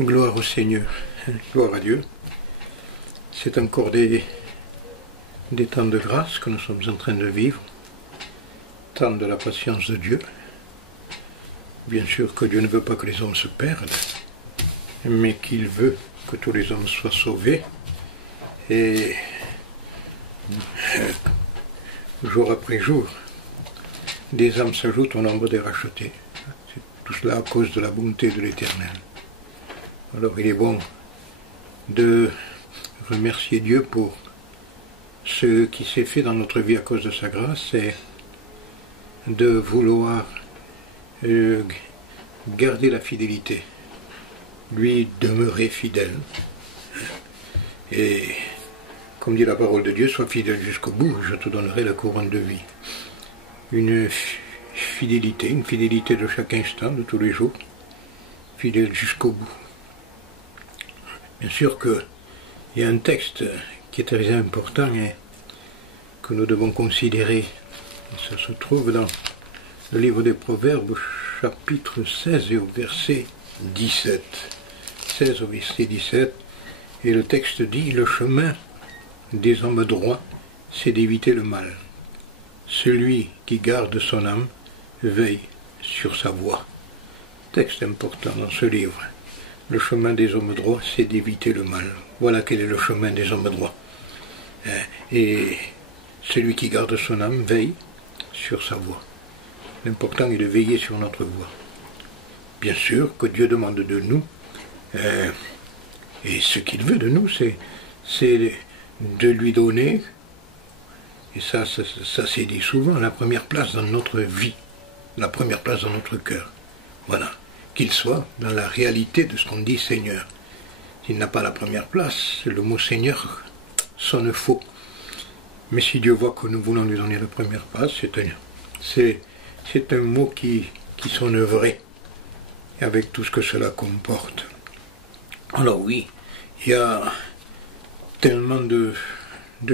Gloire au Seigneur, gloire à Dieu. C'est encore des temps de grâce que nous sommes en train de vivre, temps de la patience de Dieu. Bien sûr que Dieu ne veut pas que les hommes se perdent, mais qu'il veut que tous les hommes soient sauvés. Et jour après jour, des âmes s'ajoutent au nombre des rachetés. C'est tout cela à cause de la bonté de l'Éternel. Alors il est bon de remercier Dieu pour ce qui s'est fait dans notre vie à cause de sa grâce et de vouloir garder la fidélité, lui demeurer fidèle. Et comme dit la parole de Dieu, sois fidèle jusqu'au bout, je te donnerai la couronne de vie. Une fidélité de chaque instant, de tous les jours, fidèle jusqu'au bout. Bien sûr qu'il y a un texte qui est très important et que nous devons considérer. Ça se trouve dans le livre des Proverbes, chapitre 16 et au verset 17. 16 au verset 17, et le texte dit « Le chemin des hommes droits, c'est d'éviter le mal. Celui qui garde son âme veille sur sa voie. » Texte important dans ce livre. Le chemin des hommes droits, c'est d'éviter le mal. Voilà quel est le chemin des hommes droits. Et celui qui garde son âme veille sur sa voie. L'important est de veiller sur notre voie. Bien sûr que Dieu demande de nous, et ce qu'il veut de nous, c'est de lui donner, et ça s'est dit souvent, la première place dans notre vie, la première place dans notre cœur. Voilà. Qu'il soit dans la réalité de ce qu'on dit Seigneur. S'il n'a pas la première place, le mot Seigneur sonne faux. Mais si Dieu voit que nous voulons lui donner la première place, c'est un mot qui sonne vrai, avec tout ce que cela comporte. Alors oui, il y a tellement de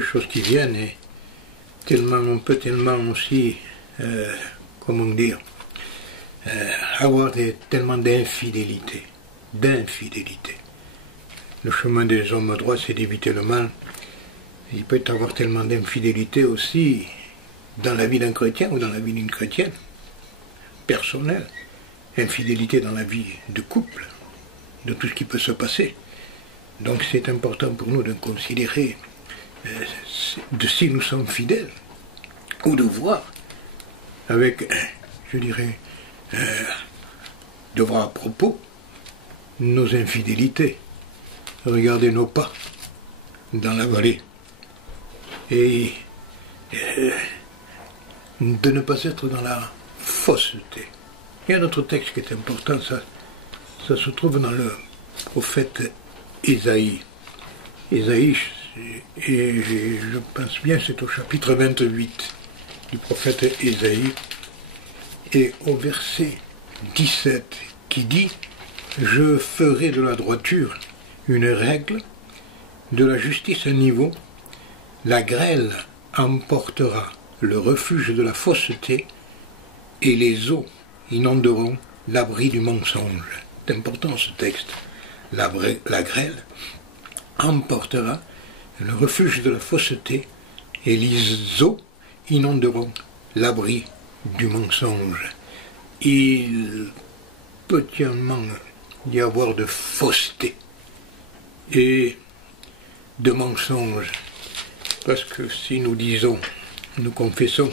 choses qui viennent, et on peut tellement aussi, comment dire, avoir tellement d'infidélité. Le chemin des hommes droits, c'est d'éviter le mal. Il peut y avoir tellement d'infidélité aussi dans la vie d'un chrétien ou dans la vie d'une chrétienne, personnelle. Infidélité dans la vie de couple, de tout ce qui peut se passer. Donc c'est important pour nous de considérer de si nous sommes fidèles, ou de voir avec, je dirais, de voir à propos nos infidélités, regarder nos pas dans la vallée et de ne pas être dans la fausseté. Il y a un autre texte qui est important, ça se trouve dans le prophète Ésaïe. Ésaïe, et je pense bien, c'est au chapitre 28 du prophète Ésaïe, et au verset 17, qui dit « Je ferai de la droiture une règle, de la justice un niveau, la grêle emportera le refuge de la fausseté, et les eaux inonderont l'abri du mensonge. » C'est important ce texte. La grêle emportera le refuge de la fausseté, et les eaux inonderont l'abri du mensonge. Il peut tellement y avoir de fausseté et de mensonge, parce que si nous disons, nous confessons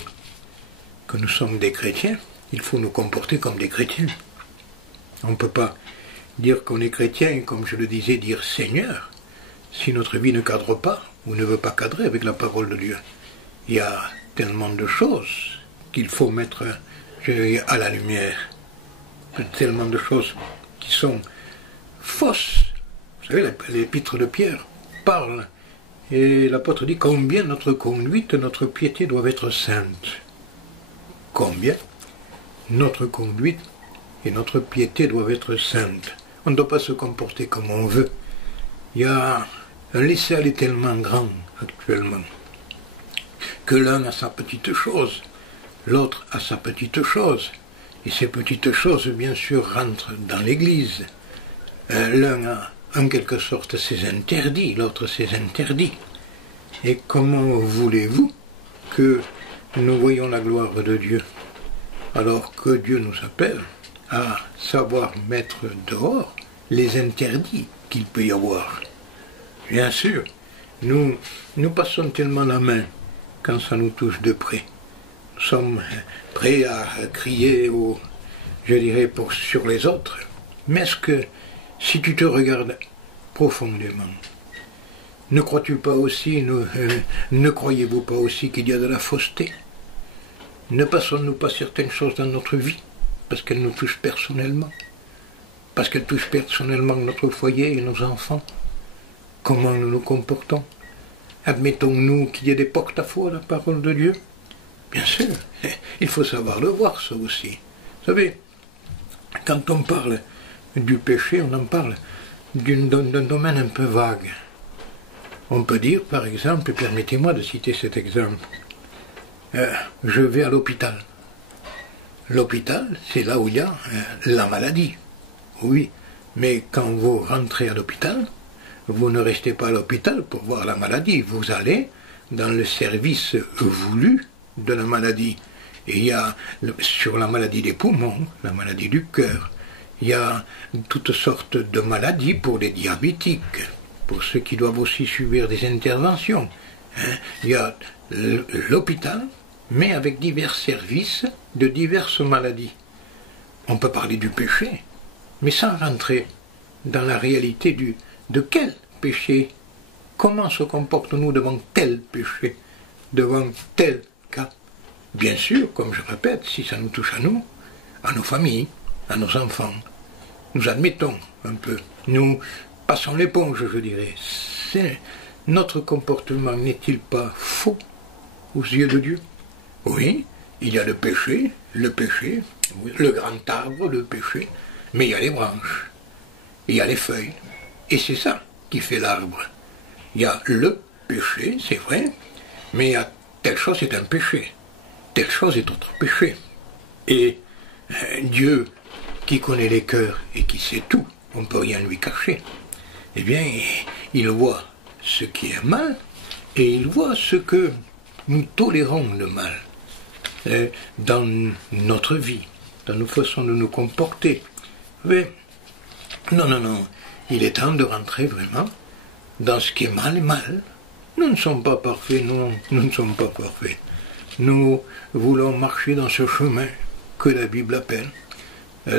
que nous sommes des chrétiens, il faut nous comporter comme des chrétiens. On ne peut pas dire qu'on est chrétien et, comme je le disais, dire Seigneur, si notre vie ne cadre pas ou ne veut pas cadrer avec la parole de Dieu. Il y a tellement de choses qu'il faut mettre à la lumière, tellement de choses qui sont fausses. Vous savez, l'épître de Pierre parle, et l'apôtre dit combien notre conduite, notre piété doivent être saintes. Combien notre conduite et notre piété doivent être saintes. On ne doit pas se comporter comme on veut. Il y a un laisser-aller tellement grand actuellement, que l'un a sa petite chose, l'autre a sa petite chose, et ces petites choses, bien sûr, rentrent dans l'Église. L'un a en quelque sorte ses interdits, l'autre ses interdits. Et comment voulez-vous que nous voyons la gloire de Dieu alors que Dieu nous appelle à savoir mettre dehors les interdits qu'il peut y avoir? Bien sûr, nous passons tellement la main quand ça nous touche de près. Nous sommes prêts à crier, je dirais, sur les autres. Mais est-ce que, si tu te regardes profondément, ne crois-tu pas aussi, ne croyez-vous pas aussi qu'il y a de la fausseté? Ne passons-nous pas certaines choses dans notre vie parce qu'elles nous touchent personnellement? Parce qu'elles touchent personnellement notre foyer et nos enfants? Comment nous nous comportons? Admettons-nous qu'il y ait des porte-à-faux à la parole de Dieu? Bien sûr, il faut savoir le voir, ça aussi. Vous savez, quand on parle du péché, on en parle d'un domaine un peu vague. On peut dire, par exemple, permettez-moi de citer cet exemple, je vais à l'hôpital. L'hôpital, c'est là où il y a la maladie. Oui, mais quand vous rentrez à l'hôpital, vous ne restez pas à l'hôpital pour voir la maladie. Vous allez dans le service voulu de la maladie. Et il y a, sur la maladie des poumons, la maladie du cœur, il y a toutes sortes de maladies pour les diabétiques, pour ceux qui doivent aussi subir des interventions. Il y a l'hôpital, mais avec divers services de diverses maladies. On peut parler du péché, mais sans rentrer dans la réalité de quel péché. Comment se comportons-nous devant tel péché, devant tel cas? Bien sûr, comme je répète, si ça nous touche à nous, à nos familles, à nos enfants, nous admettons un peu, nous passons l'éponge, je dirais. Notre comportement n'est-il pas faux aux yeux de Dieu? Oui, il y a le péché, le grand arbre, le péché, mais il y a les branches, il y a les feuilles, et c'est ça qui fait l'arbre. Il y a le péché, c'est vrai, mais il y a telle chose est un péché, telle chose est autre péché. Et Dieu, qui connaît les cœurs et qui sait tout, on ne peut rien lui cacher, eh bien, il voit ce qui est mal, et il voit ce que nous tolérons le mal dans notre vie, dans nos façons de nous comporter. Mais non, il est temps de rentrer vraiment dans ce qui est mal et mal. Nous ne sommes pas parfaits, nous ne sommes pas parfaits. Nous voulons marcher dans ce chemin que la Bible appelle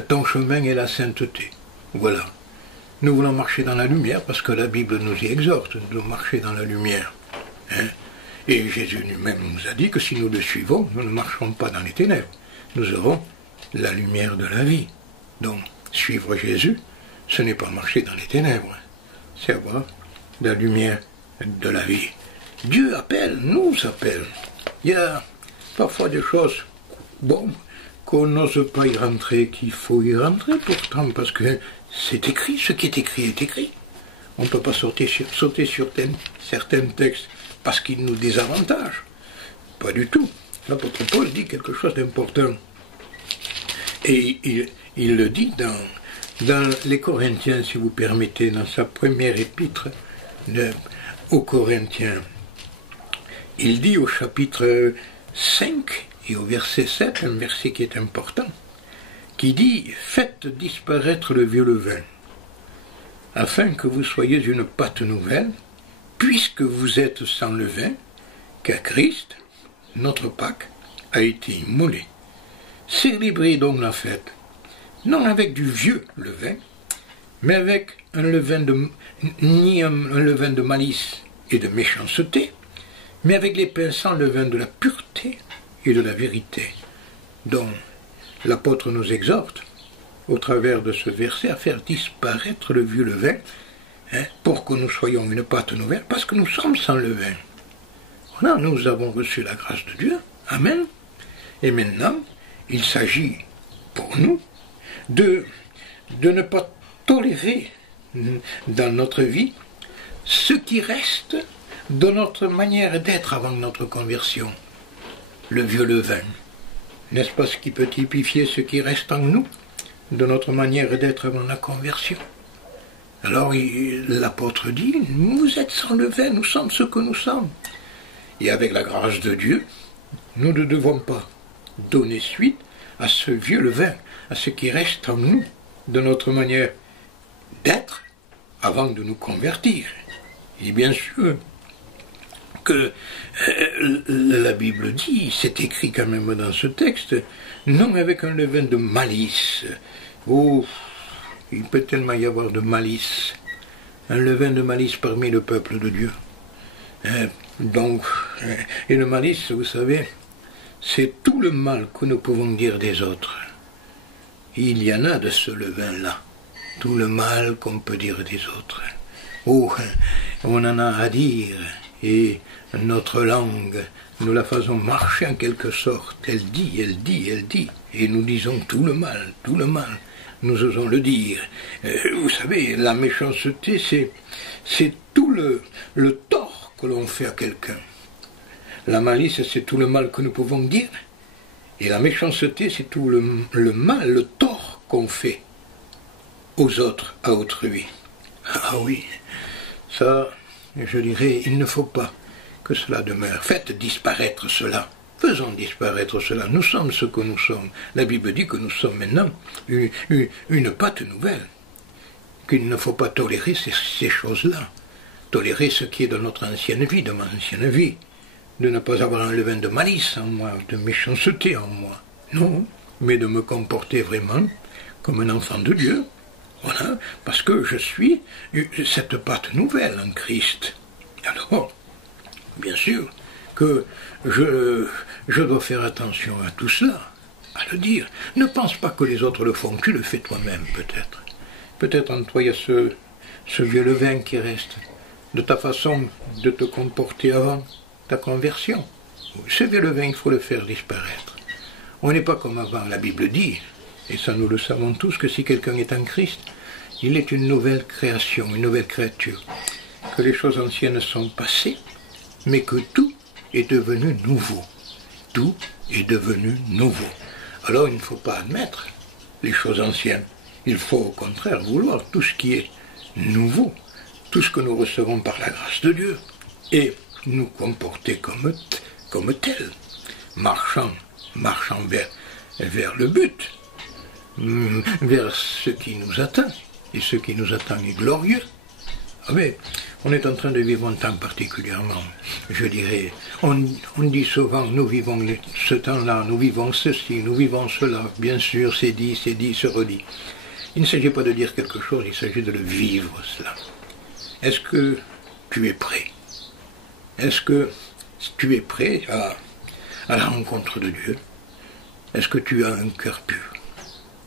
ton chemin est la sainteté. Voilà. Nous voulons marcher dans la lumière parce que la Bible nous y exhorte de marcher dans la lumière. Et Jésus lui-même nous a dit que si nous le suivons, nous ne marcherons pas dans les ténèbres. Nous aurons la lumière de la vie. Donc, suivre Jésus, ce n'est pas marcher dans les ténèbres, c'est avoir la lumière de la vie. Dieu appelle, nous appelle. Il y a parfois des choses, qu'on n'ose pas y rentrer, qu'il faut y rentrer pourtant, parce que c'est écrit, ce qui est écrit. On ne peut pas sauter sur certains textes parce qu'ils nous désavantagent. Pas du tout. L'apôtre Paul dit quelque chose d'important. Et il le dit dans les Corinthiens, si vous permettez, dans sa première épître aux Corinthiens. Il dit au chapitre 5 et au verset 7, un verset qui est important, qui dit « Faites disparaître le vieux levain, afin que vous soyez une pâte nouvelle, puisque vous êtes sans levain, car Christ, notre Pâque, a été immolé. Célébrez donc la fête, non avec du vieux levain, mais avec ni un levain de malice et de méchanceté, mais avec les pains sans levain de la pureté et de la vérité. » Donc, l'apôtre nous exhorte, au travers de ce verset, à faire disparaître le vieux levain, pour que nous soyons une pâte nouvelle, parce que nous sommes sans levain. Voilà, nous avons reçu la grâce de Dieu. Amen. Et maintenant, il s'agit pour nous de ne pas tolérer dans notre vie ce qui reste de notre manière d'être avant notre conversion. Le vieux levain. N'est-ce pas ce qui peut typifier ce qui reste en nous, de notre manière d'être avant la conversion? Alors l'apôtre dit, vous êtes sans levain, nous sommes ce que nous sommes. Et avec la grâce de Dieu, nous ne devons pas donner suite à ce vieux levain, à ce qui reste en nous, de notre manière d'être, avant de nous convertir. Et bien sûr que la Bible dit, c'est écrit quand même dans ce texte, non avec un levain de malice. Oh, il peut tellement y avoir de malice, un levain de malice parmi le peuple de Dieu. Et le malice, vous savez, c'est tout le mal que nous pouvons dire des autres. Il y en a de ce levain-là, tout le mal qu'on peut dire des autres. Oh, on en a à dire, et notre langue, nous la faisons marcher en quelque sorte. Elle dit, et nous disons tout le mal, nous osons le dire. Vous savez, la méchanceté, c'est tout le tort que l'on fait à quelqu'un. La malice, c'est tout le mal que nous pouvons dire, et la méchanceté, c'est tout le mal, le tort qu'on fait aux autres, à autrui. Ah oui, ça, je dirais, il ne faut pas que cela demeure. Faites disparaître cela. Faisons disparaître cela. Nous sommes ce que nous sommes. La Bible dit que nous sommes maintenant une pâte nouvelle. Qu'il ne faut pas tolérer ces choses-là. Tolérer ce qui est de notre ancienne vie, de mon ancienne vie. De ne pas avoir un levain de malice en moi, de méchanceté en moi. Non, mais de me comporter vraiment comme un enfant de Dieu. Voilà, parce que je suis cette pâte nouvelle en Christ. Alors, bien sûr que je dois faire attention à tout cela, à le dire. Ne pense pas que les autres le font, tu le fais toi-même peut-être. Peut-être en toi il y a ce vieux levain qui reste, de ta façon de te comporter avant ta conversion. Ce vieux levain, il faut le faire disparaître. On n'est pas comme avant, la Bible dit, et ça nous le savons tous, que si quelqu'un est en Christ, il est une nouvelle création, une nouvelle créature. Que les choses anciennes sont passées, mais que tout est devenu nouveau. Tout est devenu nouveau. Alors il ne faut pas admettre les choses anciennes. Il faut au contraire vouloir tout ce qui est nouveau, tout ce que nous recevons par la grâce de Dieu, et nous comporter comme tel, marchant vers le but, vers ce qui nous attend. Et ce qui nous attend est glorieux. Ah mais, on est en train de vivre un temps particulièrement, je dirais, on dit souvent, nous vivons ce temps-là, nous vivons ceci, nous vivons cela, bien sûr, c'est dit, se redit. Il ne s'agit pas de dire quelque chose, il s'agit de le vivre, cela. Est-ce que tu es prêt? Est-ce que tu es prêt à la rencontre de Dieu? Est-ce que tu as un cœur pur?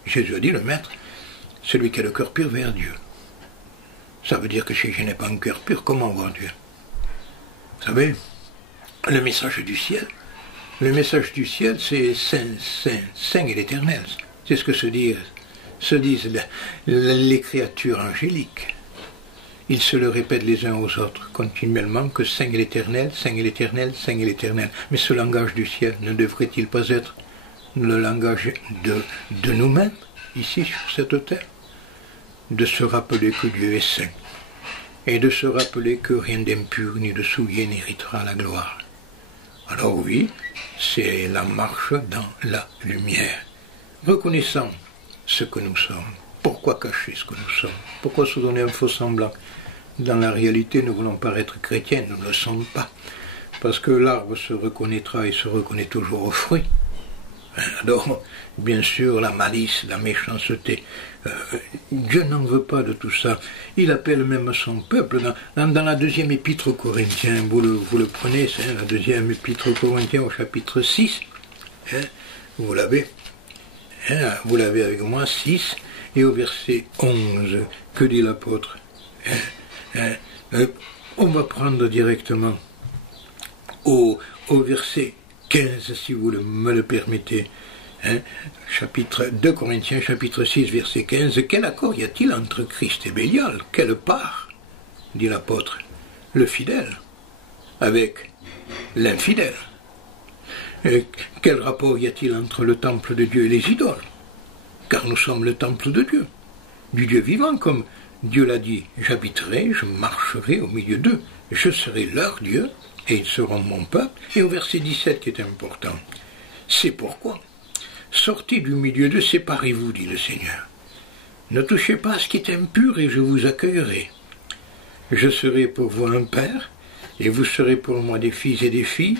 Jésus a dit, le Maître, celui qui a le cœur pur vers Dieu. Ça veut dire que si je n'ai pas un cœur pur, comment voir Dieu? Vous savez, le message du ciel, c'est Saint et l'Éternel. C'est ce que se disent les créatures angéliques. Ils se le répètent les uns aux autres continuellement que Saint et l'Éternel, Saint et l'Éternel, Saint et l'Éternel. Mais ce langage du ciel ne devrait-il pas être le langage de nous-mêmes, ici sur cette terre? De se rappeler que Dieu est saint, et de se rappeler que rien d'impur ni de souillé n'héritera la gloire. Alors oui, c'est la marche dans la lumière, reconnaissant ce que nous sommes. Pourquoi cacher ce que nous sommes? Pourquoi se donner un faux semblant? Dans la réalité, nous voulons paraître chrétiens, nous ne le sommes pas, parce que l'arbre se reconnaîtra et se reconnaît toujours au fruit. Alors, bien sûr, la malice, la méchanceté, Dieu n'en veut pas de tout ça. Il appelle même son peuple, dans la deuxième épître aux Corinthiens, vous le prenez, c'est la deuxième épître aux Corinthiens au chapitre 6, vous l'avez avec moi, 6, et au verset 11, que dit l'apôtre? On va prendre directement au verset 15, si vous me le permettez. Chapitre 2 Corinthiens, chapitre 6, verset 15. Quel accord y a-t-il entre Christ et Bélial? Quelle part, dit l'apôtre, le fidèle avec l'infidèle? Quel rapport y a-t-il entre le temple de Dieu et les idoles? Car nous sommes le temple de Dieu, du Dieu vivant, comme Dieu l'a dit, j'habiterai, je marcherai au milieu d'eux, je serai leur Dieu, et ils seront mon peuple. Et au verset 17 qui est important, c'est pourquoi, sortez du milieu d'eux, séparez-vous, dit le Seigneur. Ne touchez pas à ce qui est impur, et je vous accueillerai. Je serai pour vous un père, et vous serez pour moi des fils et des filles,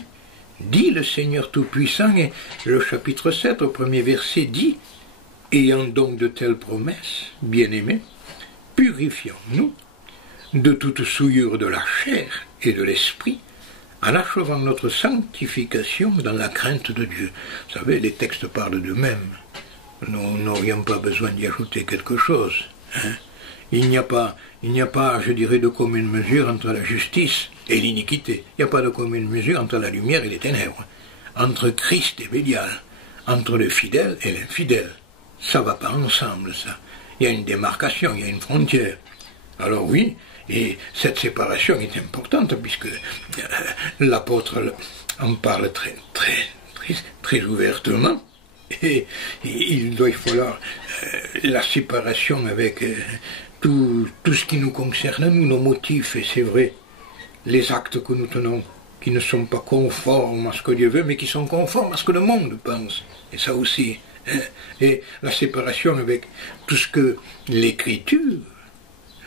dit le Seigneur Tout-Puissant. Et le chapitre 7, au premier verset, dit, ayant donc de telles promesses, bien-aimés, purifions-nous de toute souillure de la chair et de l'esprit, en achevant notre sanctification dans la crainte de Dieu. Vous savez, les textes parlent d'eux-mêmes. Nous n'aurions pas besoin d'y ajouter quelque chose. Il n'y a pas, je dirais, de commune mesure entre la justice et l'iniquité. Il n'y a pas de commune mesure entre la lumière et les ténèbres, entre Christ et Bélial, entre le fidèle et l'infidèle. Ça ne va pas ensemble, ça. Il y a une démarcation, il y a une frontière. Alors oui, et cette séparation est importante, puisque l'apôtre en parle très ouvertement. Et il doit falloir la séparation avec tout ce qui nous concerne, nous, nos motifs, et c'est vrai, les actes que nous tenons, qui ne sont pas conformes à ce que Dieu veut, mais qui sont conformes à ce que le monde pense. Et ça aussi. Et la séparation avec tout ce que l'Écriture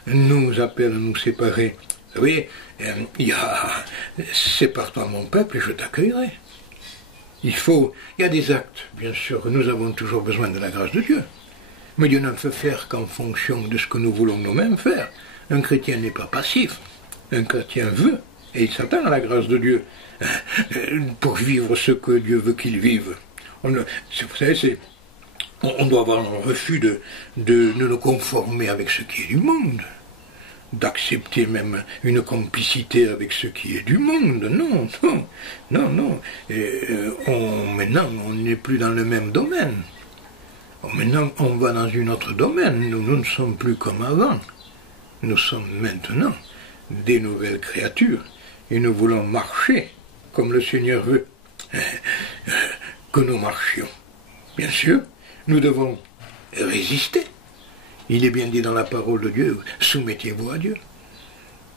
nous appelle à nous séparer. Vous voyez, il y a « sépare-toi mon peuple et je t'accueillerai ». Il y a des actes, bien sûr, nous avons toujours besoin de la grâce de Dieu. Mais Dieu ne peut faire qu'en fonction de ce que nous voulons nous-mêmes faire. Un chrétien n'est pas passif. Un chrétien veut, et il s'attend à la grâce de Dieu pour vivre ce que Dieu veut qu'il vive. Vous savez, on doit avoir un refus de nous conformer avec ce qui est du monde, d'accepter même une complicité avec ce qui est du monde. Non. Maintenant, on n'est plus dans le même domaine. Maintenant, on va dans un autre domaine. Nous ne sommes plus comme avant. Nous sommes maintenant des nouvelles créatures. Et nous voulons marcher comme le Seigneur veut que nous marchions. Bien sûr, nous devons résister. Il est bien dit dans la parole de Dieu, soumettez-vous à Dieu.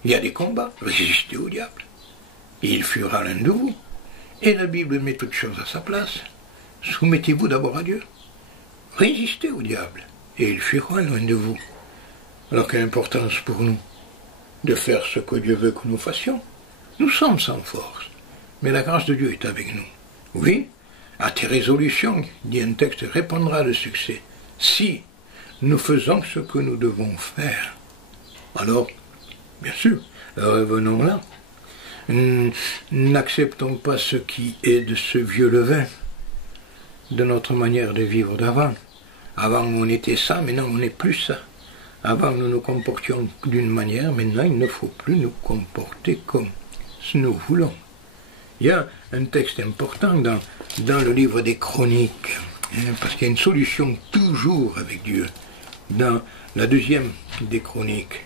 Il y a des combats, résistez au diable. Il fuira l'un de vous. Et la Bible met toutes choses à sa place. Soumettez-vous d'abord à Dieu. Résistez au diable. Et il fuira loin de vous. Alors quelle importance pour nous de faire ce que Dieu veut que nous fassions. Nous sommes sans force. Mais la grâce de Dieu est avec nous. Oui, à tes résolutions, dit un texte, répondra le succès. Si nous faisons ce que nous devons faire, alors, bien sûr, revenons là. N'acceptons pas ce qui est de ce vieux levain, de notre manière de vivre d'avant. Avant, on était ça, maintenant, on n'est plus ça. Avant, nous nous comportions d'une manière, maintenant, il ne faut plus nous comporter comme nous voulons. Il y a un texte important dans le livre des Chroniques, parce qu'il y a une solution toujours avec Dieu. Dans la deuxième des Chroniques,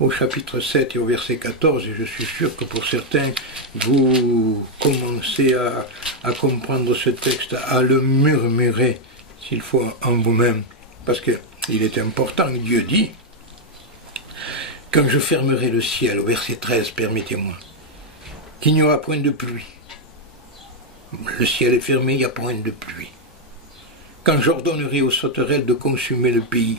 au chapitre 7 et au verset 14, et je suis sûr que pour certains, vous commencez à comprendre ce texte, à le murmurer, s'il faut, en vous-même, parce qu'il est important. Dieu dit, quand je fermerai le ciel, au verset 13, permettez-moi, qu'il n'y aura point de pluie. Le ciel est fermé, il n'y a point de pluie. Quand j'ordonnerai aux sauterelles de consumer le pays,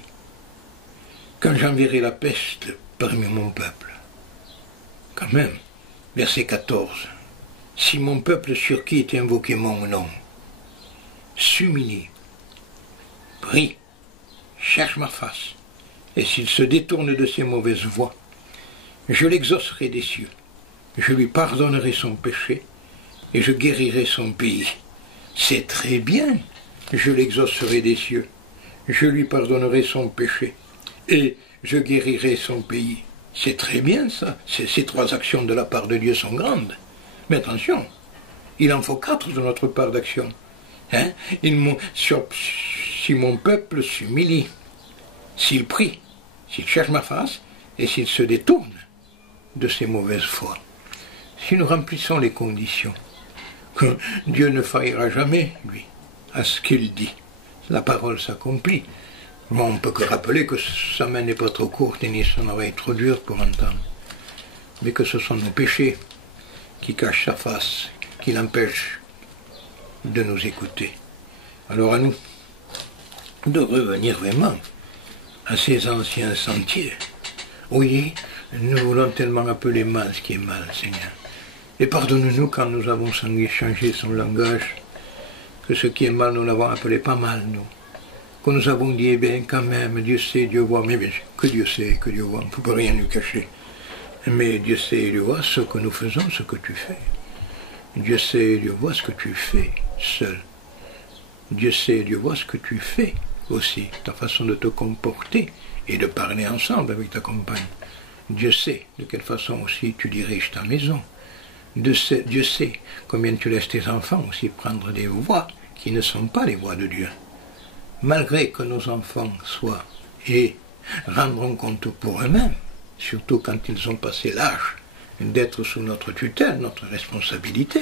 quand j'enverrai la peste parmi mon peuple. Quand même, verset 14, si mon peuple sur qui est invoqué mon nom s'humilie, prie, cherche ma face, et s'il se détourne de ses mauvaises voies, je l'exaucerai des cieux, je lui pardonnerai son péché, et je guérirai son pays. C'est très bien, je l'exaucerai des cieux, je lui pardonnerai son péché, et je guérirai son pays. C'est très bien ça, ces trois actions de la part de Dieu sont grandes. Mais attention, il en faut 4 de notre part d'action. Si mon peuple s'humilie, s'il prie, s'il cherche ma face, et s'il se détourne de ses mauvaises voies, si nous remplissons les conditions, que Dieu ne faillira jamais, lui, à ce qu'il dit. La parole s'accomplit. Bon, on ne peut que rappeler que sa main n'est pas trop courte et ni son oreille trop dure pour entendre, mais que ce sont nos péchés qui cachent sa face, qui l'empêchent de nous écouter. Alors à nous de revenir vraiment à ces anciens sentiers. Oui, nous voulons tellement appeler mal ce qui est mal, Seigneur. Et pardonne-nous quand nous avons changé son langage, que ce qui est mal, nous l'avons appelé pas mal, nous. Que nous avons dit, eh bien, quand même, Dieu sait, Dieu voit, mais bien sûr, que Dieu sait, que Dieu voit, on ne peut rien lui cacher. Mais Dieu sait et Dieu voit ce que nous faisons, ce que tu fais. Dieu sait et Dieu voit ce que tu fais, seul. Dieu sait et Dieu voit ce que tu fais aussi, ta façon de te comporter et de parler ensemble avec ta compagne. Dieu sait de quelle façon aussi tu diriges ta maison. Dieu sait combien tu laisses tes enfants aussi prendre des voies qui ne sont pas les voies de Dieu. Malgré que nos enfants soient et rendront compte pour eux-mêmes, surtout quand ils ont passé l'âge d'être sous notre tutelle, notre responsabilité.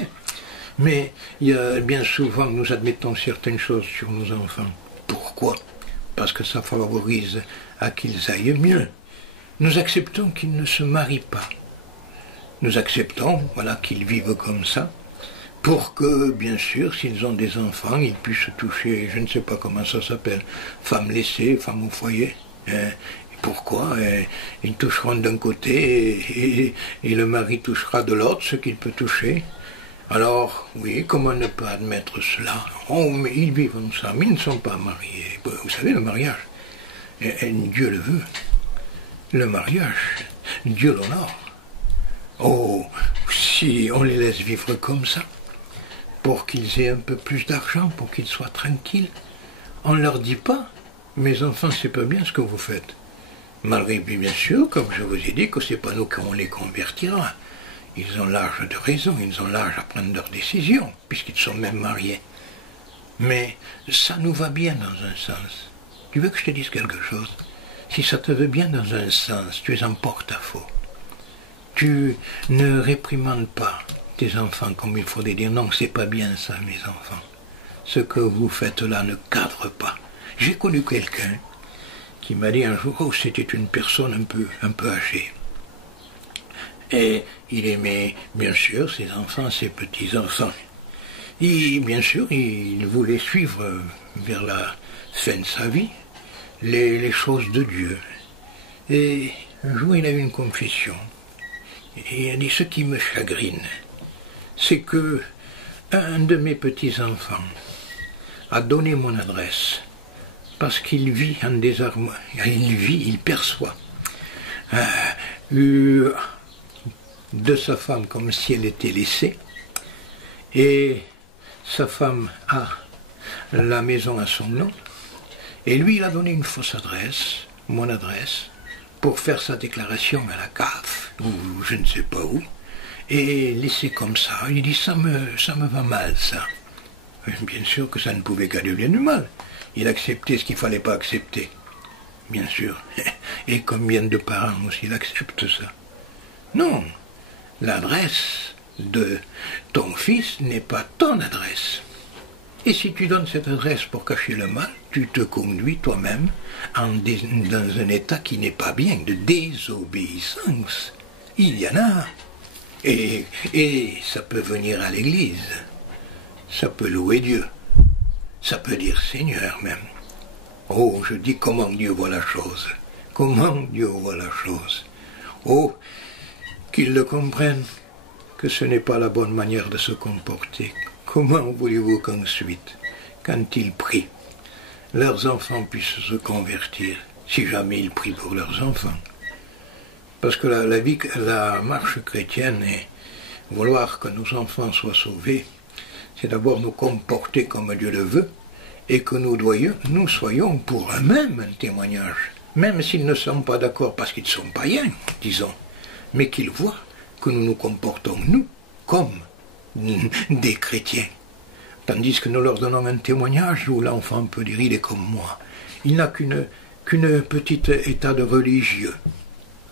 Mais il y a bien souvent, nous admettons certaines choses sur nos enfants. Pourquoi? Parce que ça favorise à qu'ils aillent mieux. Nous acceptons qu'ils ne se marient pas. Nous acceptons, voilà, qu'ils vivent comme ça, pour que, bien sûr, s'ils ont des enfants, ils puissent toucher, je ne sais pas comment ça s'appelle, femmes laissées, femmes au foyer. Pourquoi? Ils toucheront d'un côté et le mari touchera de l'autre ce qu'il peut toucher. Alors, oui, comment ne pas admettre cela? Oh, mais ils vivent ensemble, mais ils ne sont pas mariés. Vous savez, le mariage, Dieu le veut. Le mariage, Dieu l'honore. Oh, si on les laisse vivre comme ça, pour qu'ils aient un peu plus d'argent, pour qu'ils soient tranquilles, on ne leur dit pas, mes enfants, c'est pas bien ce que vous faites. Malgré, bien sûr, comme je vous ai dit, que c'est pas nous qui on les convertira. Ils ont l'âge de raison, ils ont l'âge à prendre leurs décisions, puisqu'ils sont même mariés. Mais ça nous va bien dans un sens. Tu veux que je te dise quelque chose? Si ça te veut bien dans un sens, tu es en porte-à-faux. Tu ne réprimandes pas tes enfants comme il faudrait dire. Non, c'est pas bien ça, mes enfants. Ce que vous faites là ne cadre pas. J'ai connu quelqu'un qui m'a dit un jour, oh, c'était une personne un peu âgée. Et il aimait, bien sûr, ses enfants, ses petits-enfants. Et bien sûr, il voulait suivre vers la fin de sa vie les choses de Dieu. Et un jour, il a eu une confession. Et il a dit, ce qui me chagrine, c'est que un de mes petits-enfants a donné mon adresse parce qu'il vit en désarmoi. Il perçoit de sa femme comme si elle était laissée, et sa femme a la maison à son nom, et lui il a donné une fausse adresse, mon adresse, pour faire sa déclaration à la CAF, ou je ne sais pas où, et laissé comme ça. Il dit, ça me va mal, ça. Bien sûr que ça ne pouvait qu'aller bien du mal. Il acceptait ce qu'il ne fallait pas accepter, bien sûr. Et combien de parents aussi l'acceptent ça? Non, l'adresse de ton fils n'est pas ton adresse. Et si tu donnes cette adresse pour cacher le mal, tu te conduis toi-même dans un état qui n'est pas bien, de désobéissance. Il y en a. Et ça peut venir à l'église. Ça peut louer Dieu. Ça peut dire Seigneur même. Oh, je dis comment Dieu voit la chose. Comment Dieu voit la chose. Oh, qu'ils le comprennent, que ce n'est pas la bonne manière de se comporter. Comment voulez-vous qu'ensuite, quand ils prient, leurs enfants puissent se convertir, si jamais ils prient pour leurs enfants? Parce que la marche chrétienne et vouloir que nos enfants soient sauvés, c'est d'abord nous comporter comme Dieu le veut, et que nous soyons pour eux-mêmes un témoignage, même s'ils ne sont pas d'accord parce qu'ils sont païens, disons, mais qu'ils voient que nous nous comportons, nous, comme des chrétiens. Tandis que nous leur donnons un témoignage où l'enfant peut dire, il est comme moi. Il n'a qu'une petite état de religieux.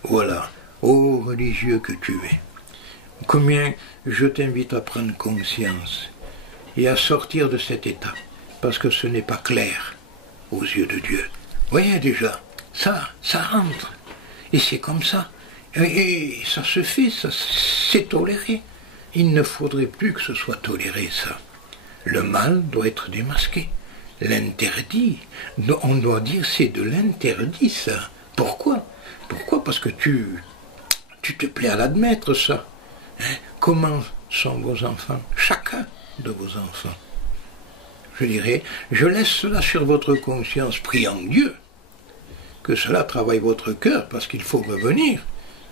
Voilà, ô religieux que tu es. Combien je t'invite à prendre conscience et à sortir de cet état, parce que ce n'est pas clair aux yeux de Dieu. voyez déjà, ça rentre. Et c'est comme ça. Et ça se fait, ça c'est toléré. Il ne faudrait plus que ce soit toléré, ça. Le mal doit être démasqué. L'interdit, on doit dire c'est de l'interdit, ça. Pourquoi? Pourquoi? Parce que tu te plais à l'admettre, ça. Hein? Comment sont vos enfants? Chacun de vos enfants. Je dirais, je laisse cela sur votre conscience, priant Dieu, que cela travaille votre cœur, parce qu'il faut revenir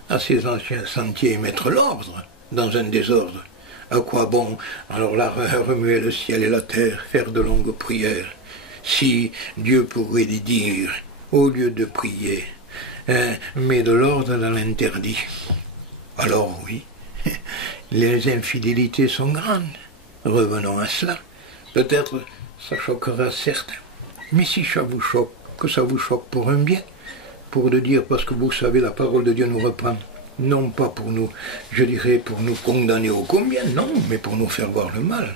à ces anciens sentiers et mettre l'ordre dans un désordre. À quoi bon, alors là, remuer le ciel et la terre, faire de longues prières, si Dieu pourrait les dire, au lieu de prier, mets de l'ordre dans l'interdit. Alors oui, les infidélités sont grandes. Revenons à cela. Peut-être ça choquera certains. Mais si ça vous choque, que ça vous choque pour un bien, pour le dire parce que vous savez, la parole de Dieu nous reprend. Non pas pour nous, je dirais, pour nous condamner au combien, non, mais pour nous faire voir le mal.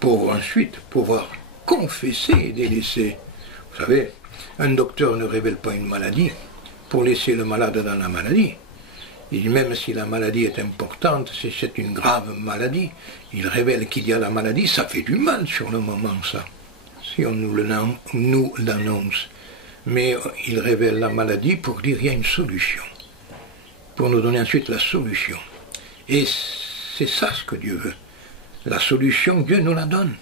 Pour ensuite pouvoir confesser et délaisser. Vous savez, un docteur ne révèle pas une maladie pour laisser le malade dans la maladie. Et même si la maladie est importante, si c'est une grave maladie, il révèle qu'il y a la maladie, ça fait du mal sur le moment, ça. Si on nous l'annonce. Mais il révèle la maladie pour dire qu'il y a une solution. Pour nous donner ensuite la solution. Et c'est ça ce que Dieu veut. La solution, Dieu nous la donne.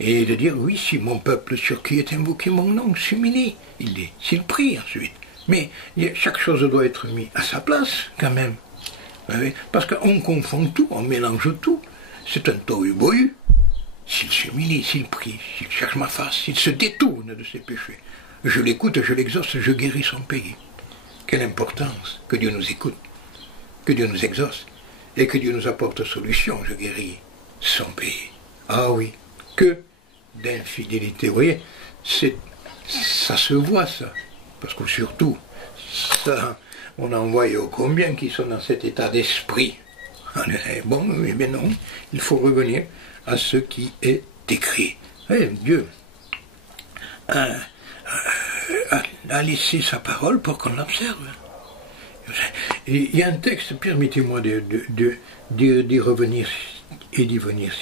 Et de dire, oui, si mon peuple sur qui est invoqué mon nom s'humilie, il dit, s'il prie ensuite. Mais chaque chose doit être mise à sa place, quand même. Parce qu'on confond tout, on mélange tout. C'est un tohu-bohu. S'il s'humilie, s'il prie, s'il cherche ma face, s'il se détourne de ses péchés, je l'écoute, je l'exauce, je guéris son pays. Quelle importance que Dieu nous écoute, que Dieu nous exauce, et que Dieu nous apporte solution, je guéris son pays. Ah oui, que d'infidélité. Vous voyez, ça se voit, ça. Parce que surtout, ça, on en voit ô combien qui sont dans cet état d'esprit. Bon, mais non, il faut revenir à ce qui est écrit. Dieu a laissé sa parole pour qu'on l'observe. Il y a un texte, permettez-moi d'y revenir et d'y venir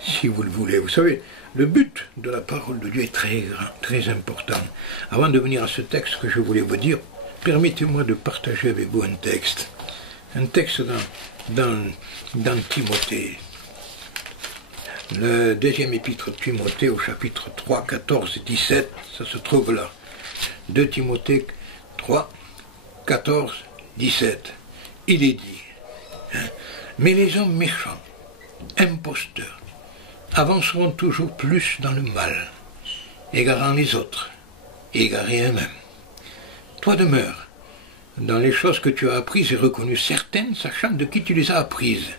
si vous le voulez. Vous savez, le but de la parole de Dieu est très grand, très important. Avant de venir à ce texte que je voulais vous dire, permettez-moi de partager avec vous un texte. Un texte dans Timothée. Le deuxième épître de Timothée au chapitre 3, 14 et 17, ça se trouve là. 2 Timothée 3, 14, 17. Il est dit, mais les hommes méchants, imposteurs, avanceront toujours plus dans le mal, égarant les autres, égarés eux-mêmes. Toi demeure dans les choses que tu as apprises et reconnues certaines, sachant de qui tu les as apprises.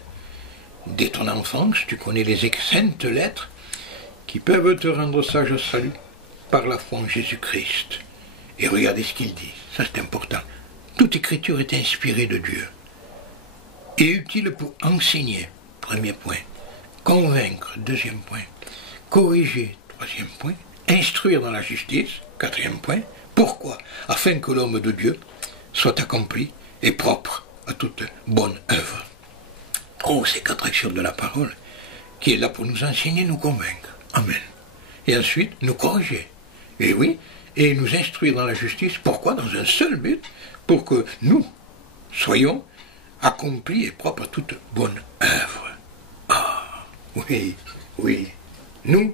Dès ton enfance, tu connais les saintes lettres qui peuvent te rendre sage au salut par la foi en Jésus-Christ. Et regardez ce qu'il dit, ça c'est important. Toute écriture est inspirée de Dieu et utile pour enseigner, premier point, convaincre, deuxième point, corriger, troisième point, instruire dans la justice, quatrième point. Pourquoi? Afin que l'homme de Dieu soit accompli et propre à toute bonne œuvre. Oh, ces 4 actions de la parole qui est là pour nous enseigner, nous convaincre. Amen. Et ensuite, nous corriger. Et oui, et nous instruire dans la justice. Pourquoi? Dans un seul but, pour que nous soyons accomplis et propres à toute bonne œuvre. Ah, oui, oui. Nous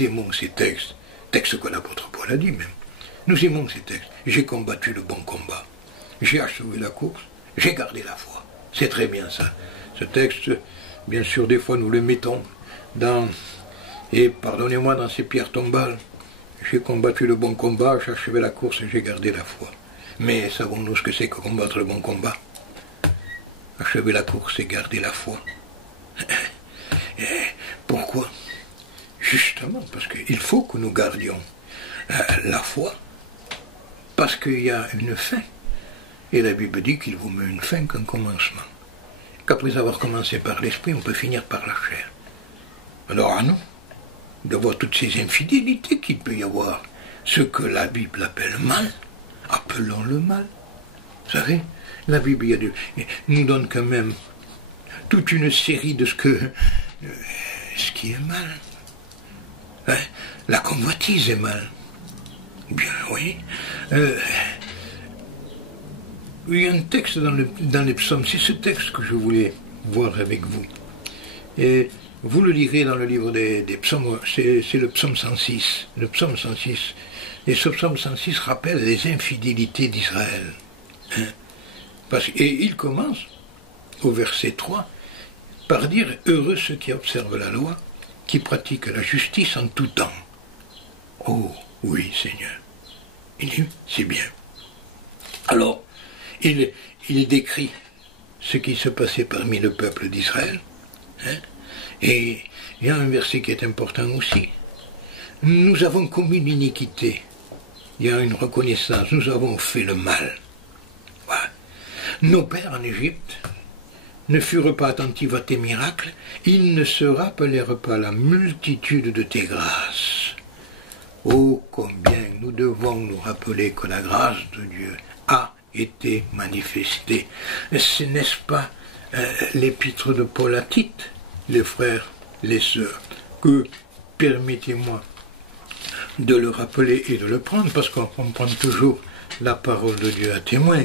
aimons ces textes que l'apôtre Paul a dit même. Nous aimons ces textes. J'ai combattu le bon combat. J'ai achevé la course. J'ai gardé la foi. C'est très bien ça. Ce texte, bien sûr, des fois nous le mettons et pardonnez-moi, dans ces pierres tombales. J'ai combattu le bon combat, j'ai achevé la course et j'ai gardé la foi. Mais savons-nous ce que c'est que combattre le bon combat? Achever la course et garder la foi. Pourquoi? Justement parce qu'il faut que nous gardions la foi, parce qu'il y a une fin. Et la Bible dit qu'il vaut mieux une fin qu'un commencement. Qu'après avoir commencé par l'esprit, on peut finir par la chair. Alors à nous de voir toutes ces infidélités qu'il peut y avoir ce que la Bible appelle mal, appelons le mal. Vous savez, la Bible nous donne quand même toute une série de ce qui est mal. Hein? La convoitise est mal. Bien, oui. Il y a un texte dans les psaumes, c'est ce texte que je voulais voir avec vous. Et vous le lirez dans le livre des psaumes, c'est le psaume 106. Le psaume 106. Et ce psaume 106 rappelle les infidélités d'Israël. Hein? Et il commence, au verset 3, par dire « Heureux ceux qui observent la loi, qui pratiquent la justice en tout temps. » Oh, oui, Seigneur. Il dit « C'est bien. » Alors, il décrit ce qui se passait parmi le peuple d'Israël. Hein? Et il y a un verset qui est important aussi. Nous avons commis l'iniquité. Il y a une reconnaissance. Nous avons fait le mal. Voilà. Nos pères en Égypte ne furent pas attentifs à tes miracles. Ils ne se rappelèrent pas la multitude de tes grâces. Oh, combien nous devons nous rappeler que la grâce de Dieu a été manifestée. Ce n'est-ce pas l'épître de Paul à Tite, les frères, les sœurs, que permettez-moi de le rappeler et de le prendre, parce qu'on prend toujours la parole de Dieu à témoin.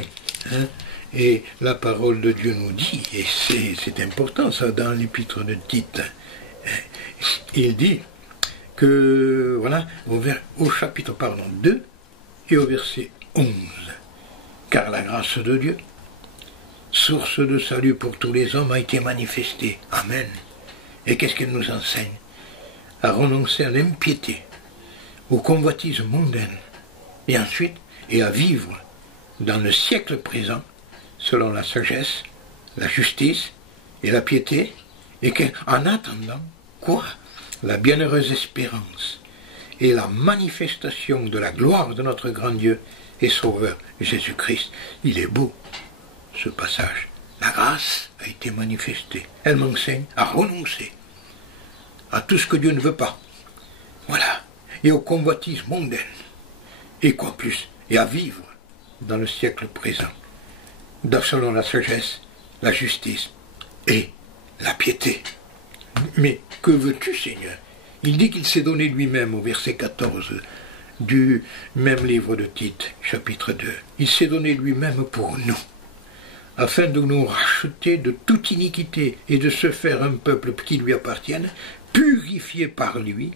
Hein? Et la parole de Dieu nous dit, et c'est important ça dans l'épître de Tite, il dit que, voilà, au chapitre 2 et au verset 11, car la grâce de Dieu, source de salut pour tous les hommes, a été manifestée. Amen. Et qu'est-ce qu'elle nous enseigne? À renoncer à l'impiété, aux convoitises mondaines, et ensuite, et à vivre dans le siècle présent, selon la sagesse, la justice et la piété, et qu'en attendant, quoi? La bienheureuse espérance et la manifestation de la gloire de notre grand Dieu et Sauveur Jésus-Christ. Il est beau, ce passage. La grâce a été manifestée. Elle m'enseigne à renoncer à tout ce que Dieu ne veut pas. Voilà. Et aux convoitises mondaines. Et quoi plus? Et à vivre dans le siècle présent, selon la sagesse, la justice et la piété. Mais que veux-tu, Seigneur? Il dit qu'il s'est donné lui-même au verset 14 du même livre de Tite, chapitre 2. Il s'est donné lui-même pour nous, afin de nous racheter de toute iniquité et de se faire un peuple qui lui appartienne, purifié par lui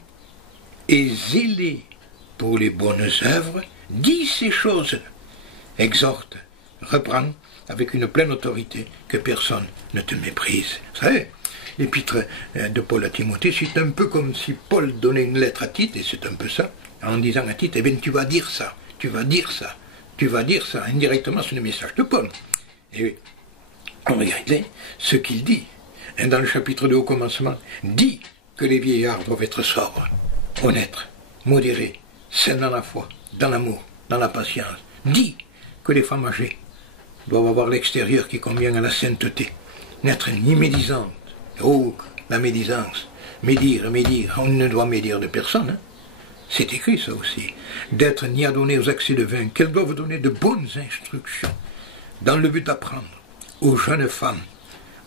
et zélé pour les bonnes œuvres. Dis ces choses, exhorte, reprends avec une pleine autorité, que personne ne te méprise. Vous savez, l'épître de Paul à Timothée, c'est un peu comme si Paul donnait une lettre à Tite, et c'est un peu ça, en disant à Tite, eh bien tu vas dire ça, tu vas dire ça, tu vas dire ça. Indirectement, c'est le message de Paul. Et regardez ce qu'il dit, dans le chapitre 2 au commencement, dit que les vieillards doivent être sobres, honnêtes, modérés, sains dans la foi, dans l'amour, dans la patience. Dit que les femmes âgées doivent avoir l'extérieur qui convient à la sainteté, n'être ni médisantes. Oh, la médisance, médire, on ne doit médire de personne. Hein. C'est écrit ça aussi. D'être ni adonné aux excès de vin, qu'elles doivent donner de bonnes instructions, dans le but d'apprendre aux jeunes femmes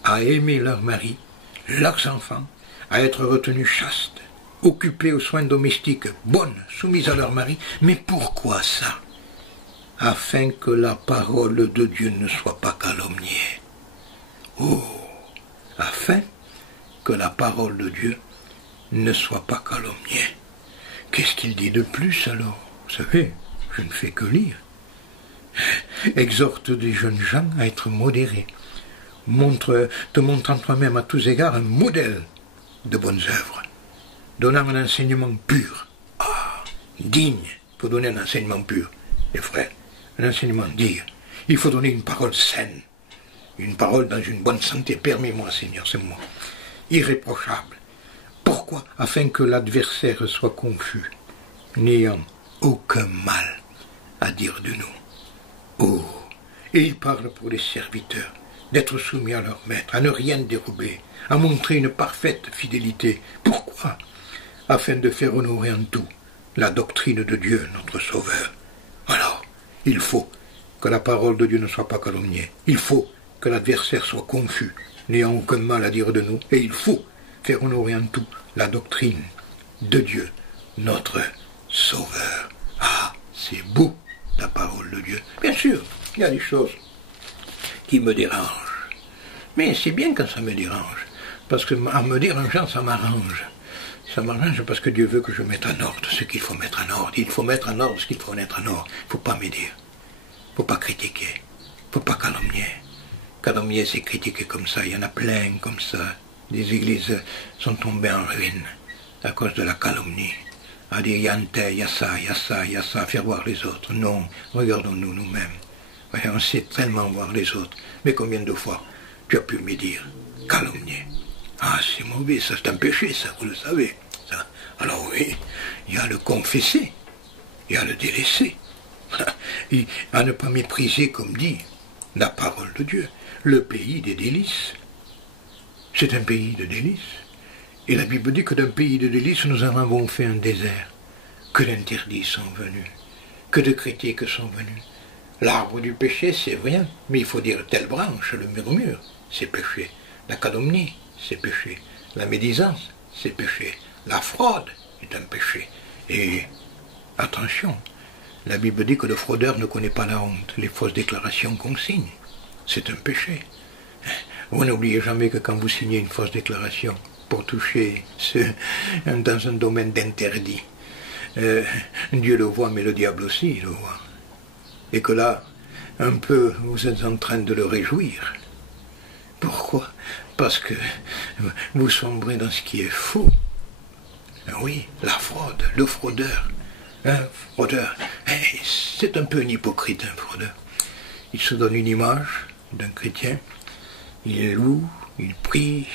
à aimer leur mari, leurs enfants, à être retenues chastes, occupées aux soins domestiques, bonnes, soumises à leur mari. Mais pourquoi ça? Afin que la parole de Dieu ne soit pas calomniée. Oh, afin que la parole de Dieu ne soit pas calomniée. Qu'est-ce qu'il dit de plus alors? Vous savez, je ne fais que lire. Exhorte des jeunes gens à être modérés. Te montrant toi-même à tous égards un modèle de bonnes œuvres, donnant un enseignement pur, digne. Il faut donner un enseignement pur, les frères, un enseignement digne. Il faut donner une parole saine, une parole dans une bonne santé. Permets-moi, Seigneur, c'est moi. Irréprochable. Pourquoi? Afin que l'adversaire soit confus, n'ayant aucun mal à dire de nous. Oh, et il parle pour les serviteurs d'être soumis à leur maître, à ne rien dérober, à montrer une parfaite fidélité. Pourquoi? Afin de faire honorer en tout la doctrine de Dieu, notre Sauveur. Alors, il faut que la parole de Dieu ne soit pas calomniée. Il faut que l'adversaire soit confus, n'ayant aucun mal à dire de nous. Et il faut faire honorer en tout la doctrine de Dieu, notre Sauveur. Ah, c'est beau, la parole de Dieu. Bien sûr, il y a des choses qui me dérangent. Mais c'est bien quand ça me dérange. Parce que en me dérangeant, ça m'arrange. Ça m'arrange parce que Dieu veut que je mette en ordre ce qu'il faut mettre en ordre. Il faut mettre en ordre ce qu'il faut mettre en ordre. Il ne faut pas médire. Il ne faut pas critiquer. Il ne faut pas calomnier. Calomnier, c'est critiquer comme ça. Il y en a plein comme ça. Les églises sont tombées en ruine à cause de la calomnie. À dire, il y a un tel, il y a ça, il y a ça, il y a ça, faire voir les autres. Non, regardons-nous nous-mêmes. Ouais, on sait tellement voir les autres. Mais combien de fois tu as pu me dire, calomnier? Ah, c'est mauvais, ça c'est un péché, ça, vous le savez. Ça. Alors oui, il y a le confesser, il y a le délaisser. Et à ne pas mépriser, comme dit la parole de Dieu, le pays des délices. C'est un pays de délices. Et la Bible dit que d'un pays de délices, nous en avons fait un désert. Que d'interdits sont venus, que de critiques sont venus. L'arbre du péché, c'est rien, mais il faut dire telle branche, le murmure, c'est péché. La calomnie, c'est péché. La médisance, c'est péché. La fraude est un péché. Et attention, la Bible dit que le fraudeur ne connaît pas la honte. Les fausses déclarations qu'on signe, c'est un péché. Vous n'oubliez jamais que quand vous signez une fausse déclaration pour toucher dans un domaine d'interdit, Dieu le voit, mais le diable aussi le voit. Et que là, un peu, vous êtes en train de le réjouir. Pourquoi? Parce que vous sombrez dans ce qui est faux. Oui, la fraude, le fraudeur. Un fraudeur, c'est un peu un hypocrite, un fraudeur. Il se donne une image d'un chrétien, il loue, il prie,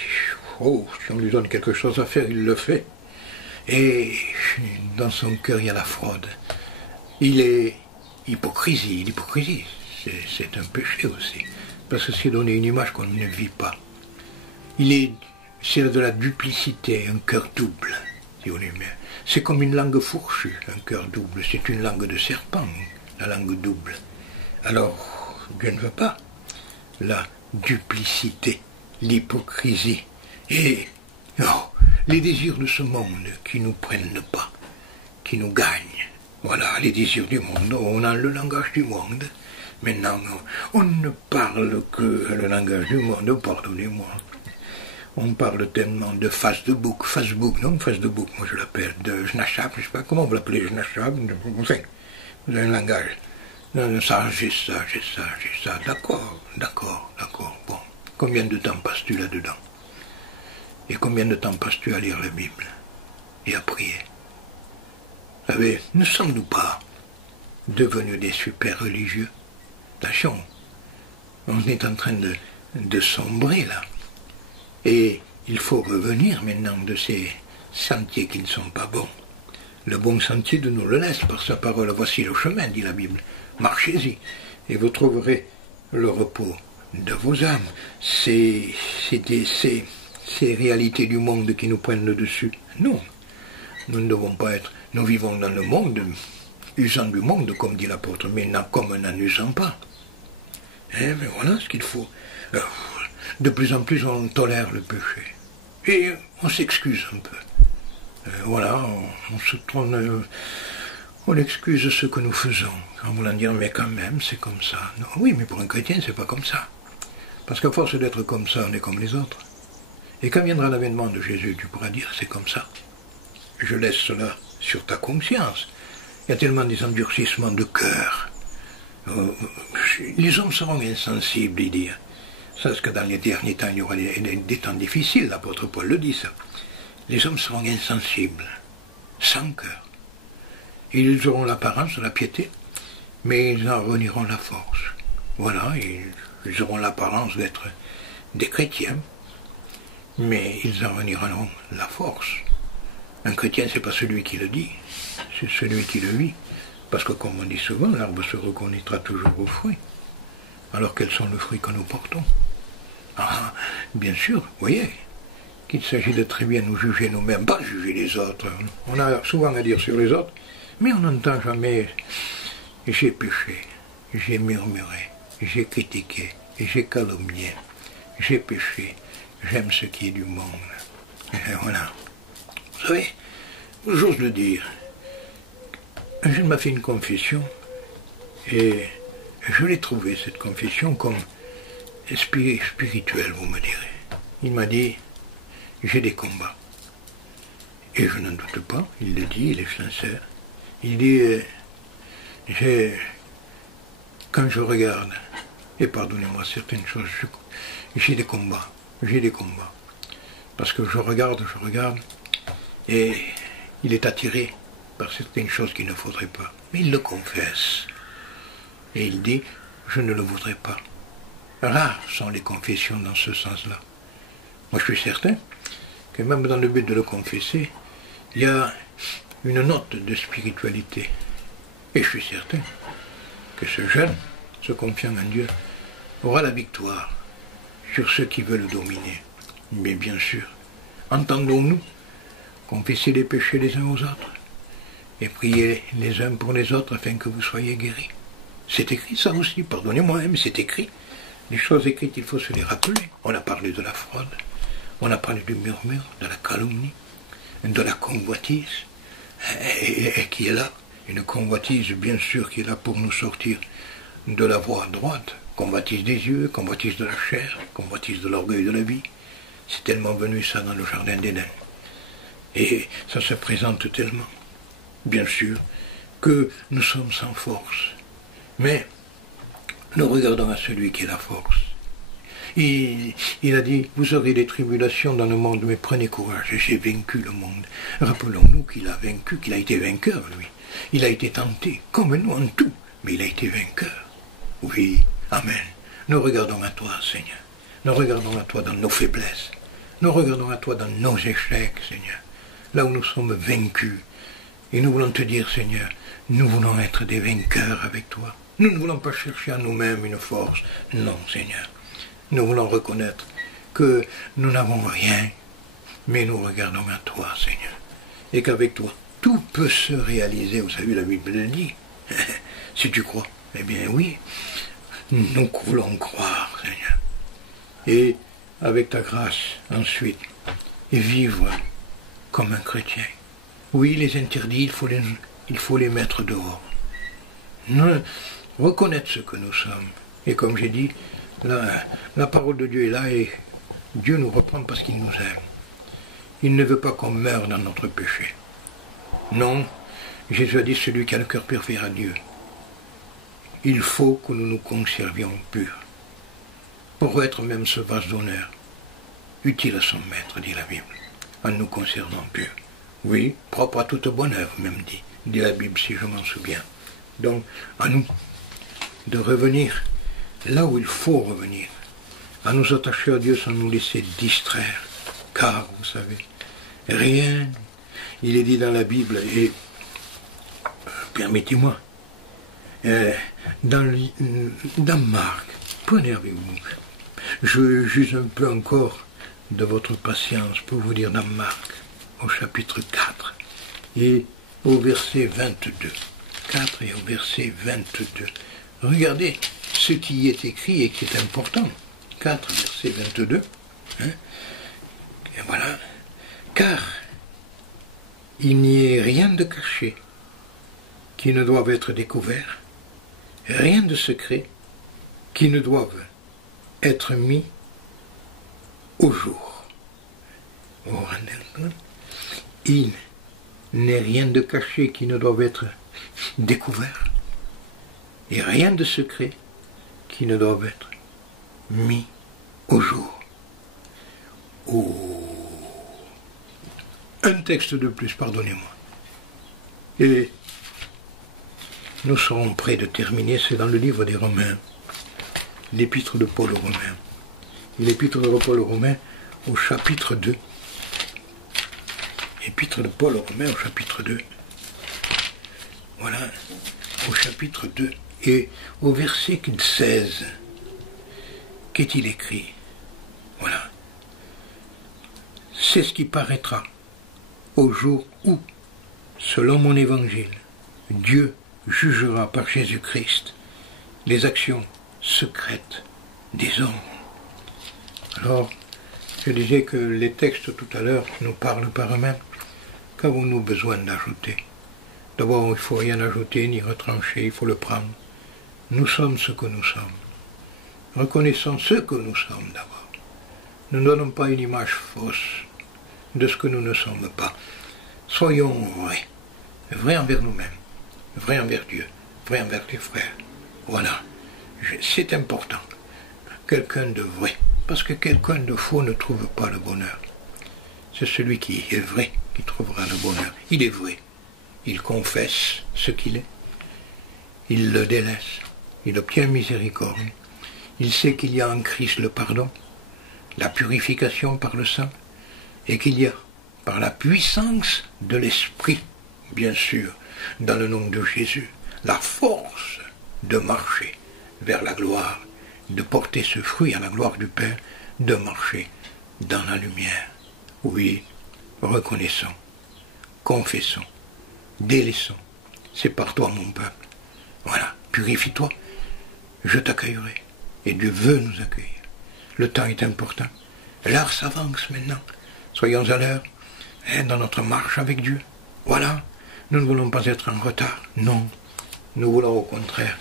oh, si on lui donne quelque chose à faire, il le fait. Et dans son cœur, il y a la fraude. Il est hypocrisie, l'hypocrisie, c'est un péché aussi. Parce que c'est donner une image qu'on ne vit pas. C'est de la duplicité, un cœur double, si on aime. C'est comme une langue fourchue, un cœur double. C'est une langue de serpent, la langue double. Alors, Dieu ne veut pas la duplicité, l'hypocrisie et les désirs de ce monde qui nous prennent pas, qui nous gagnent. Voilà, les désirs du monde. On a le langage du monde. Maintenant, on ne parle que le langage du monde, pardonnez-moi. On parle tellement de Facebook, non, Facebook, moi je l'appelle, de Snapchat, je ne sais pas comment vous l'appelez, Snapchat, vous avez un langage. Ça, j'ai ça, d'accord, bon. Combien de temps passes-tu là-dedans? Et combien de temps passes-tu à lire la Bible et à prier? Vous savez, ne sommes-nous pas devenus des super religieux? Attention, on est en train de sombrer là. Et il faut revenir maintenant de ces sentiers qui ne sont pas bons. Le bon sentier de nous le laisse par sa parole. Voici le chemin, dit la Bible. Marchez-y et vous trouverez le repos de vos âmes. C'est ces réalités du monde qui nous prennent le dessus. Non, nous ne devons pas être. Nous vivons dans le monde, usant du monde, comme dit l'apôtre, mais comme n'en usant pas. Mais voilà ce qu'il faut. De plus en plus, on tolère le péché. Et on s'excuse un peu. Voilà, on excuse ce que nous faisons. En voulant dire, mais quand même, c'est comme ça. Non, oui, mais pour un chrétien, c'est pas comme ça. Parce qu'à force d'être comme ça, on est comme les autres. Et quand viendra l'avènement de Jésus, tu pourras dire, c'est comme ça. Je laisse cela sur ta conscience. Il y a tellement des endurcissements de cœur. Les hommes seront insensibles, il dit. Parce que dans les derniers temps, il y aura des temps difficiles, l'apôtre Paul le dit ça. Les hommes seront insensibles, sans cœur. Ils auront l'apparence de la piété, mais ils en renieront la force. Voilà, ils auront l'apparence d'être des chrétiens, mais ils en renieront la force. Un chrétien, c'est pas celui qui le dit, c'est celui qui le vit. Parce que, comme on dit souvent, l'arbre se reconnaîtra toujours aux fruits. Alors quels sont les fruits que nous portons? Ah, bien sûr, vous voyez, qu'il s'agit de très bien nous juger nous-mêmes, pas juger les autres. On a souvent à dire sur les autres, mais on n'entend jamais « j'ai péché, j'ai murmuré, j'ai critiqué, j'ai calomnié, j'ai péché, j'aime ce qui est du monde. » Et voilà. Vous savez, j'ose le dire, un jeune m'a fait une confession et je l'ai trouvée, cette confession, comme spirituelle, vous me direz. Il m'a dit, j'ai des combats. Et je n'en doute pas, il le dit, il est sincère. Il dit, quand je regarde, et pardonnez-moi certaines choses, j'ai des combats, Parce que je regarde, et il est attiré par certaines choses qu'il ne faudrait pas. Mais il le confesse. Et il dit, je ne le voudrais pas. Rares sont les confessions dans ce sens-là. Moi, je suis certain que même dans le but de le confesser, il y a une note de spiritualité. Et je suis certain que ce jeune, se confiant en Dieu, aura la victoire sur ceux qui veulent le dominer. Mais bien sûr, entendons-nous confesser les péchés les uns aux autres et prier les uns pour les autres afin que vous soyez guéris. C'est écrit ça aussi, pardonnez-moi, mais c'est écrit. Les choses écrites, il faut se les rappeler. On a parlé de la fraude, on a parlé du murmure, de la calomnie, de la convoitise, et qui est là. Une convoitise, bien sûr, qui est là pour nous sortir de la voie droite. Convoitise des yeux, convoitise de la chair, convoitise de l'orgueil de la vie. C'est tellement venu ça dans le jardin d'Éden. Et ça se présente tellement, bien sûr, que nous sommes sans force. Mais nous regardons à celui qui est la force. Il a dit, vous aurez des tribulations dans le monde, mais prenez courage, j'ai vaincu le monde. Rappelons-nous qu'il a vaincu, qu'il a été vainqueur, lui. Il a été tenté, comme nous en tout, mais il a été vainqueur. Oui, amen. Nous regardons à toi, Seigneur. Nous regardons à toi dans nos faiblesses. Nous regardons à toi dans nos échecs, Seigneur. Là où nous sommes vaincus. Et nous voulons te dire, Seigneur, nous voulons être des vainqueurs avec toi. Nous ne voulons pas chercher à nous-mêmes une force. Non, Seigneur. Nous voulons reconnaître que nous n'avons rien, mais nous regardons à toi, Seigneur. Et qu'avec toi, tout peut se réaliser. Vous savez, la Bible le dit. Si tu crois, eh bien oui, nous voulons croire, Seigneur. Et avec ta grâce, ensuite, et vivre comme un chrétien. Oui, les interdits, il faut les mettre dehors. Nous, reconnaître ce que nous sommes. Et comme j'ai dit, la parole de Dieu est là et Dieu nous reprend parce qu'il nous aime. Il ne veut pas qu'on meure dans notre péché. Non, Jésus a dit, celui qui a le cœur pur verra Dieu. Il faut que nous nous conservions purs. Pour être même ce vase d'honneur, utile à son maître, dit la Bible, en nous conservant purs. Oui, propre à toute bonne œuvre, même dit la Bible, si je m'en souviens. Donc, à nous de revenir là où il faut revenir, à nous attacher à Dieu sans nous laisser distraire, car, vous savez, rien, il est dit dans la Bible, et permettez-moi, dans Marc, prenez avec vous, je juge un peu encore de votre patience pour vous dire dans Marc, au chapitre 4, et au verset 22, 4 et au verset 22, regardez ce qui y est écrit et qui est important. 4, verset 22. Et voilà. Car il n'y ait rien de caché qui ne doive être découvert, rien de secret qui ne doive être mis au jour. Il n'est rien de caché qui ne doive être découvert, et rien de secret qui ne doivent être mis au jour. Oh. Un texte de plus, pardonnez-moi. Et nous serons prêts de terminer, c'est dans le livre des Romains, l'épître de Paul aux Romains. L'épître de Paul aux Romains au chapitre 2. Épître de Paul aux Romains au chapitre 2. Voilà, au chapitre 2. Et au verset 16, qu'est-il écrit? Voilà. c'est ce qui paraîtra au jour où, selon mon évangile, Dieu jugera par Jésus-Christ les actions secrètes des hommes. Alors, je disais que les textes tout à l'heure nous parlent par eux-mêmes. Qu'avons-nous besoin d'ajouter? D'abord, il ne faut rien ajouter ni retrancher, il faut le prendre. Nous sommes ce que nous sommes. Reconnaissons ce que nous sommes d'abord. Ne donnons pas une image fausse de ce que nous ne sommes pas. Soyons vrais. Vrais envers nous-mêmes, vrais envers Dieu, vrais envers les frères. Voilà. C'est important. Quelqu'un de vrai. Parce que quelqu'un de faux ne trouve pas le bonheur. C'est celui qui est vrai qui trouvera le bonheur. Il est vrai. Il confesse ce qu'il est. Il le délaisse. Il obtient miséricorde. Il sait qu'il y a en Christ le pardon, la purification par le sang, et qu'il y a, par la puissance de l'Esprit, bien sûr, dans le nom de Jésus, la force de marcher vers la gloire, de porter ce fruit à la gloire du Père, de marcher dans la lumière. Oui, reconnaissons, confessons, délaissons. C'est par toi, mon peuple. Voilà, purifie-toi, je t'accueillerai. Et Dieu veut nous accueillir. Le temps est important. L'heure s'avance maintenant. Soyons à l'heure dans notre marche avec Dieu. Voilà, nous ne voulons pas être en retard. Non, nous voulons au contraire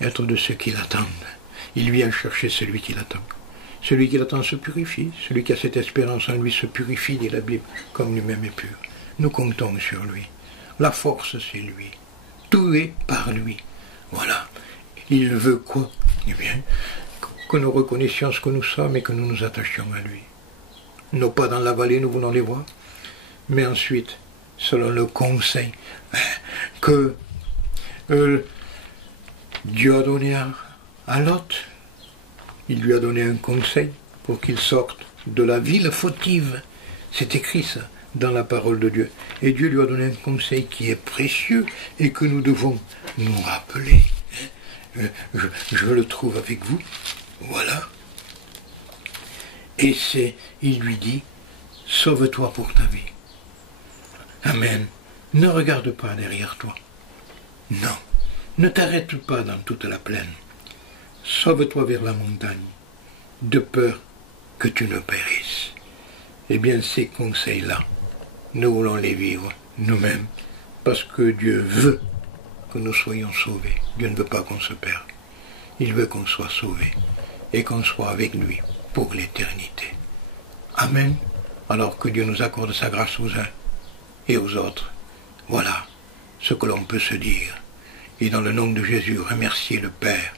être de ceux qui l'attendent. Il vient chercher celui qui l'attend. Celui qui l'attend se purifie. Celui qui a cette espérance en lui se purifie, dit la Bible, comme lui-même est pur. Nous comptons sur lui. La force, c'est lui. Tout est par lui. Voilà. Il veut quoi? Eh bien, que nous reconnaissions ce que nous sommes et que nous nous attachions à lui. Nos pas dans la vallée, nous voulons les voir. Mais ensuite, selon le conseil que Dieu a donné à Lot, il lui a donné un conseil pour qu'il sorte de la ville fautive. C'est écrit ça dans la parole de Dieu. Et Dieu lui a donné un conseil qui est précieux et que nous devons nous rappeler. Je le trouve avec vous. Voilà. Et il lui dit, sauve-toi pour ta vie. Amen. Ne regarde pas derrière toi. Non. Ne t'arrête pas dans toute la plaine. Sauve-toi vers la montagne, de peur que tu ne périsses. Eh bien, ces conseils-là, nous voulons les vivre nous-mêmes, parce que Dieu veut que nous soyons sauvés. Dieu ne veut pas qu'on se perde. Il veut qu'on soit sauvés et qu'on soit avec lui pour l'éternité. Amen. Alors que Dieu nous accorde sa grâce aux uns et aux autres. Voilà ce que l'on peut se dire. Et dans le nom de Jésus, remercier le Père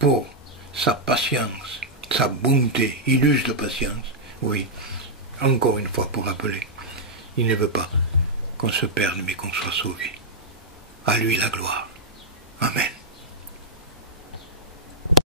pour sa patience, sa bonté. Il use de patience. Oui, encore une fois pour rappeler, il ne veut pas qu'on se perde mais qu'on soit sauvé. À lui la gloire. Amen.